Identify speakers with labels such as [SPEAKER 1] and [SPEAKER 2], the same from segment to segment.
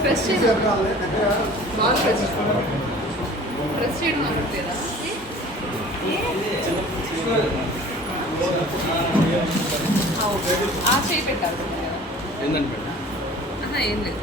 [SPEAKER 1] Press చేయడం బాగా press press చేయడం అనుకుంటారా ఆ చేయి ఆహా, ఏం లేదు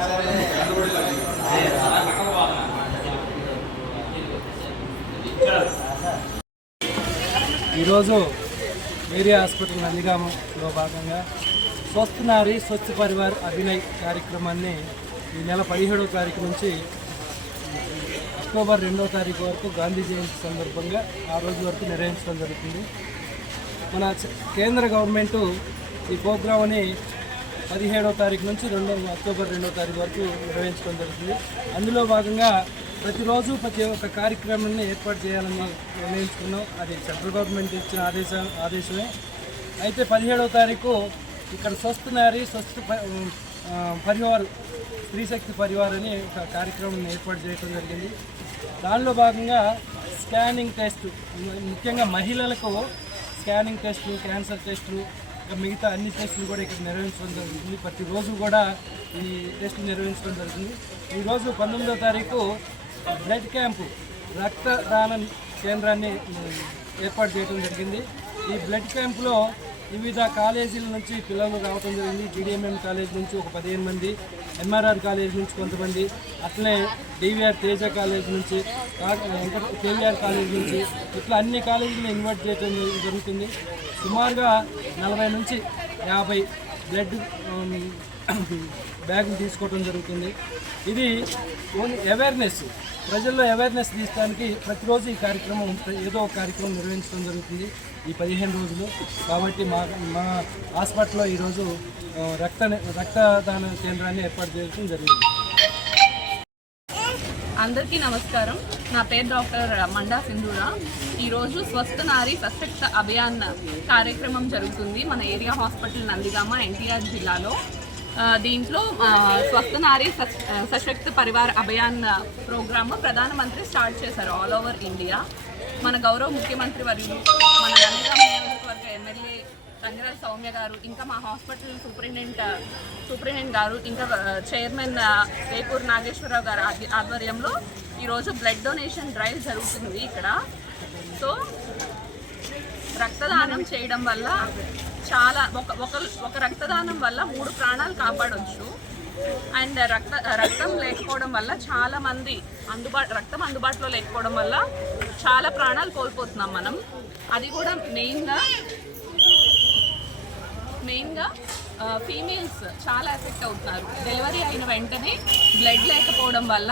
[SPEAKER 2] ఈరోజు ఏరియా హాస్పిటల్ నందిగామలో భాగంగా స్వస్థ నారి స్వచ్ఛ పరివార్ అభినయ్ కార్యక్రమాన్ని ఈ నెల పదిహేడవ తారీఖు నుంచి అక్టోబర్ రెండవ తారీఖు వరకు గాంధీ జయంతి సందర్భంగా ఆ రోజు వరకు నిర్వహించడం జరుగుతుంది. మన కేంద్ర గవర్నమెంట్ ఈ ప్రోగ్రామ్ని పదిహేడవ తారీఖు నుంచి రెండో అక్టోబర్ రెండవ తారీఖు వరకు నిర్వహించడం జరుగుతుంది. అందులో భాగంగా ప్రతిరోజు ప్రతి ఒక్క కార్యక్రమాన్ని ఏర్పాటు చేయాలని నిర్ణయించుకున్నాం. అది సెంట్రల్ గవర్నమెంట్ ఇచ్చిన ఆదేశ ఆదేశమే. అయితే పదిహేడవ తారీఖు ఇక్కడ స్వస్థ నారి స్వస్థ ప- పరివార్ స్త్రీశక్తి పరివార్ అని ఒక కార్యక్రమం ఏర్పాటు చేయడం జరిగింది. దానిలో భాగంగా స్కానింగ్ టెస్ట్ ముఖ్యంగా మహిళలకు స్కానింగ్ టెస్టులు క్యాన్సర్ టెస్టులు ఇంకా మిగతా అన్ని టెస్టులు కూడా ఇక్కడ నిర్వహించడం జరుగుతుంది. ప్రతిరోజు కూడా ఈ టెస్టులు నిర్వహించడం జరుగుతుంది. ఈరోజు పంతొమ్మిదవ తారీఖు బ్లడ్ క్యాంపు రక్తదాన కేంద్రాన్ని ఏర్పాటు చేయడం జరిగింది. ఈ బ్లడ్ క్యాంపులో వివిధ కాలేజీల నుంచి పిల్లలు రావడం జరిగింది. జీడిఎంఎం కాలేజ్ నుంచి ఒక పదిహేను మంది ఎంఆర్ఆర్ కాలేజ్ నుంచి కొంతమంది అట్లనే డివిఆర్ తేజ కాలేజ్ నుంచి కేవీఆర్ కాలేజ్ నుంచి ఇట్లా అన్ని కాలేజీలను ఇన్వైట్ చేయడం జరుగుతుంది. సుమారుగా నలభై నుంచి యాభై బ్లడ్ బ్యాగులు తీసుకోవడం జరుగుతుంది. ఇది ఓన్లీ అవేర్నెస్ ప్రజల్లో అవేర్నెస్ తీసుకోవడానికి ప్రతిరోజు ఈ కార్యక్రమం ఏదో ఒక కార్యక్రమం నిర్వహించడం జరుగుతుంది ఈ పదిహేను రోజులు. కాబట్టి మా మా హాస్పిటల్లో ఈరోజు రక్త రక్తదాన కేంద్రాన్ని ఏర్పాటు చేయడం జరిగింది.
[SPEAKER 1] అందరికీ నమస్కారం. నా పేరు డాక్టర్ మండా సింధూరా. ఈరోజు స్వస్థ నారీ సశక్త అభియాన్ కార్యక్రమం జరుగుతుంది మన ఏరియా హాస్పిటల్ నందిగామ ఎన్టీఆర్ జిల్లాలో. దీంట్లో స్వస్థ నారీ సశక్త పరివార్ అభియాన్ ప్రోగ్రామ్ ప్రధానమంత్రి స్టార్ట్ చేశారు ఆల్ ఓవర్ ఇండియా. మన గౌరవ ముఖ్యమంత్రి వర్యులు మన నందిగామ నియోజకవర్గ ఎమ్మెల్యే తంగిరాల సౌమ్య గారు ఇంకా మా హాస్పిటల్ సూపరింటెండెంట్ సూపరింటెండెంట్ గారు ఇంకా చైర్మన్ వేపూర్ నాగేశ్వరరావు గారు ఆధ్వర్యంలో ఈరోజు బ్లడ్ డొనేషన్ డ్రైవ్ జరుగుతుంది ఇక్కడ. సో రక్తదానం చేయడం వల్ల చాలా ఒక ఒక ఒక రక్తదానం వల్ల మూడు ప్రాణాలు కాపాడవచ్చు అండ్ రక్త రక్తం లేకపోవడం వల్ల చాలా మంది అందుబాటు రక్తం అందుబాటులో లేకపోవడం వల్ల చాలా ప్రాణాలు కోల్పోతున్నాం మనం. అది కూడా మెయిన్గా మెయిన్గా ఫీమేల్స్ చాలా ఎఫెక్ట్ అవుతున్నారు. డెలివరీ అయిన వెంటనే బ్లడ్ లేకపోవడం వల్ల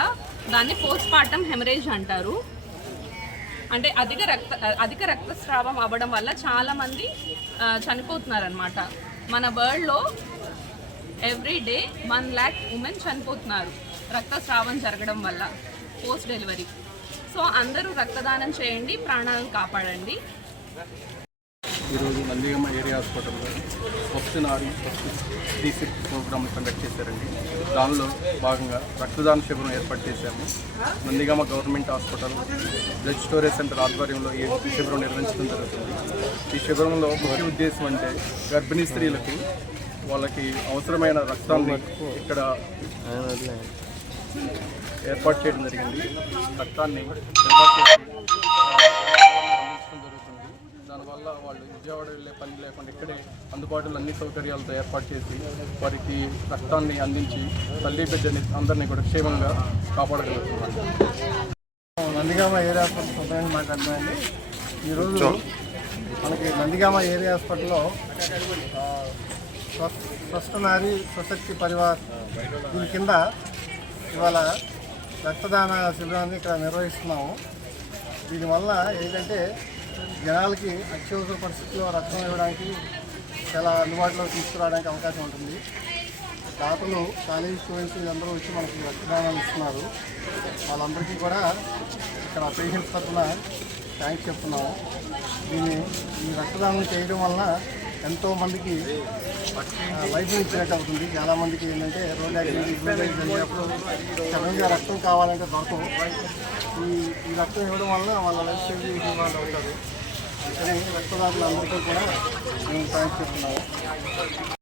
[SPEAKER 1] దాన్ని పోస్ట్ పార్టమ్ హెమరేజ్ అంటారు. అంటే అధిక రక్త అధిక రక్తస్రావం అవ్వడం వల్ల చాలామంది చనిపోతున్నారు అనమాట మన వరల్డ్లో every day one lakh women చనిపోతున్నారు రక్తస్రావం జరగడం వల్ల పోస్ట్ డెలివరీ. సో అందరూ రక్తదానం చేయండి ప్రాణాలను కాపాడండి.
[SPEAKER 3] ఈరోజు నందిగమ్మ ఏరియా హాస్పిటల్లో ఫస్ట్ నారి first three six program conduct చేశారండి. దానిలో భాగంగా రక్తదాన శిబిరం ఏర్పాటు చేశాము. Nandigama government hospital blood storage centre ఆధ్వర్యంలో ఈ శిబిరం నిర్వహించడం జరుగుతుంది. ఈ శిబిరంలో ముఖ్య ఉద్దేశం అంటే గర్భిణీ స్త్రీలకు వాళ్ళకి అవసరమైన రక్తాన్ని ఇక్కడ ఏర్పాటు చేయడం జరిగింది. రక్తాన్ని ఏర్పాటు చేసి దానివల్ల వాళ్ళు విజయవాడ వెళ్ళే పని లేకుండా ఇక్కడే అందుబాటులో అన్ని సౌకర్యాలతో ఏర్పాటు చేసి వారికి రక్తాన్ని అందించి తల్లి బిడ్డని అందరినీ కూడా క్షేమంగా కాపాడగలుగుతున్నారు.
[SPEAKER 4] నందిగామ ఏరియా హాస్పిటల్ సొంతమైన మాట్లాడుతున్నానండి ఈరోజు మనకి నందిగామ ఏరియా హాస్పిటల్లో స్వస్థ నారి స్వశక్తి పరివార్ దీని కింద ఇవాళ రక్తదాన శిబిరాన్ని ఇక్కడ నిర్వహిస్తున్నాము. దీనివల్ల ఏంటంటే జనాలకి అత్యవసర పరిస్థితుల్లో రక్తం ఇవ్వడానికి చాలా అందుబాటులో తీసుకురావడానికి అవకాశం ఉంటుంది. దాతలు కాలేజీ స్టూడెంట్స్ అందరూ వచ్చి మనకి రక్తదానాలు ఇస్తున్నారు. వాళ్ళందరికీ కూడా ఇక్కడ పేషెంట్స్ తరఫున థ్యాంక్స్ చెప్తున్నాము. దీన్ని ఈ రక్తదానం చేయడం వలన ఎంతోమందికి లైఫ్ ఇన్సిడెంట్ అవుతుంది. చాలామందికి ఏంటంటే రోడ్ యాక్సిడెంట్ జరిగినప్పుడు సడన్గా రక్తం కావాలంటే దొరకవు. ఈ ఈ రక్తం ఇవ్వడం వలన వాళ్ళ లైఫ్ స్టైల్ అవుతుంది అందుకని రక్తదాతలు కూడా మేము థ్యాంక్స్ చెప్తున్నాము